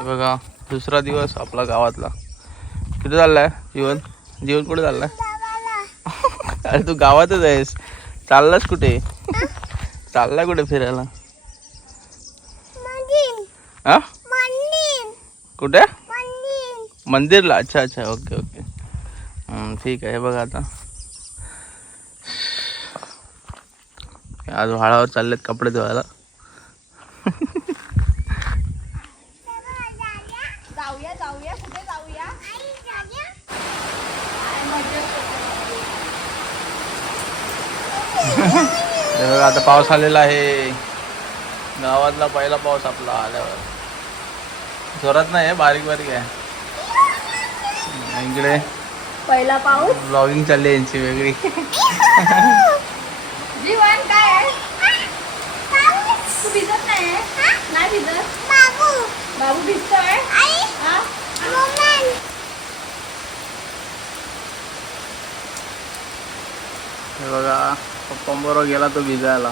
हे बघा दुसरा दिवस आपला गावातला. कुठे चाललाय जीवन? जीवन कुठे चाललाय? अरे तू गावातच आहेस. चाललास कुठे? चाललाय कुठे फिरायला? हा? कुठे? मंदिरला? अच्छा अच्छा ओके ओके. ठीक आहे बघा आता. आज व्हाळावर चाललेत कपडे धुवायला जाऊया जाऊया कुठे जाऊया आता पाऊस आलेला आहे. गावातला पहिला पाऊस आपला आल्यावर. जोरात नाही आहे बारीक बारीक आहे. इकडे पहिला पाऊस? ब्लॉगिंग चालली आहे यांची वेगळी. जीवन काय आहे? तू भिजत नाही नाही भिजत? बाबू भिजतोय हा? हे बघा पप्पांबरोबर गेला तो भिजायला.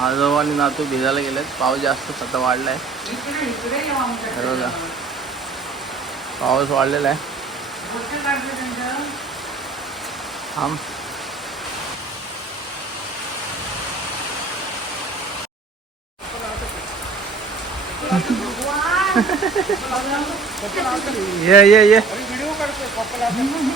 आजोबा आणि नातू भिजायला गेलेत. पाऊस जास्त आता वाढलाय. हे बघा. पाऊस वाढलेला आहे. थांब. ये ये ये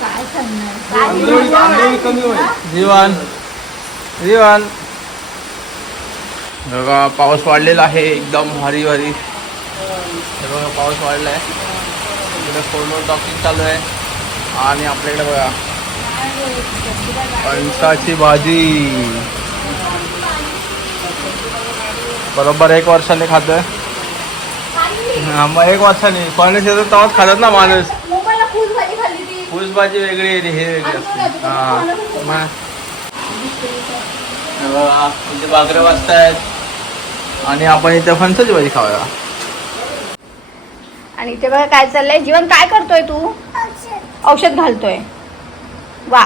काय करणार काय जीवन जीवन बघा पाऊस वाढलेला आहे एकदम भारी भारी. बघा पाऊस वाढला आहे इकडे फोनवर टॉकिंग चालू आहे. आणि आपल्याकडे बघा कणसाची भाजी. बरोबर एक वर्षाने खातोय. मग एक वर्षाने. कॉलेज येतो तेव्हाच खातात ना माणूस. भाजी वेगळी आहे, हे वेगळी असते. हा. मग बघा, इथे बाकरे वाजतायत. आणि आपण इथे फणसाची भाजी खाऊया. आणि इथे बघा काय चाललंय. जीवन काय करतोय तू? औषध घालतोय. वा.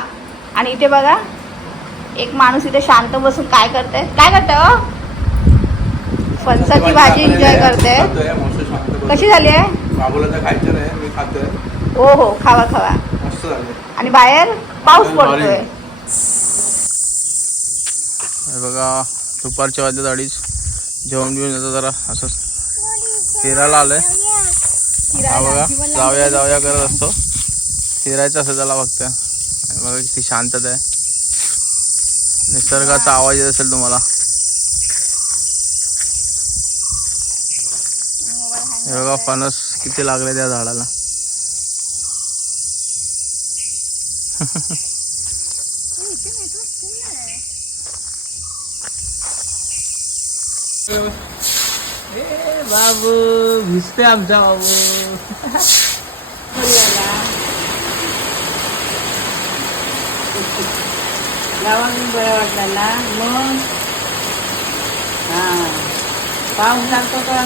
आणि इथे बघा एक माणूस इथे शांत बसून काय करतोय? काय करतोय हो? फणसाची भाजी एन्जॉय करते. कशी झाली आहे? बाबूला तर खायचं नाही मी खातोय. हो हो. खावा खावा. आणि बाहेर पाऊस पडतोय. हे बघा दुपारच्या वाजल्यात अडीच जेवण बिवून येतं जरा असं फिरायला आलोय. हा बघा जाऊया जाऊया करत असतो. फिरायचं असं त्याला फक्त. आणि बघा किती शांतता आहे. निसर्गाचा आवाज येत असेल तुम्हाला. हे बघा फणस किती लागले त्या झाडाला. बाबू भिजते आमचा बाबू गावाकडून बरं वाटलं ना मग हा पाऊस लागतो का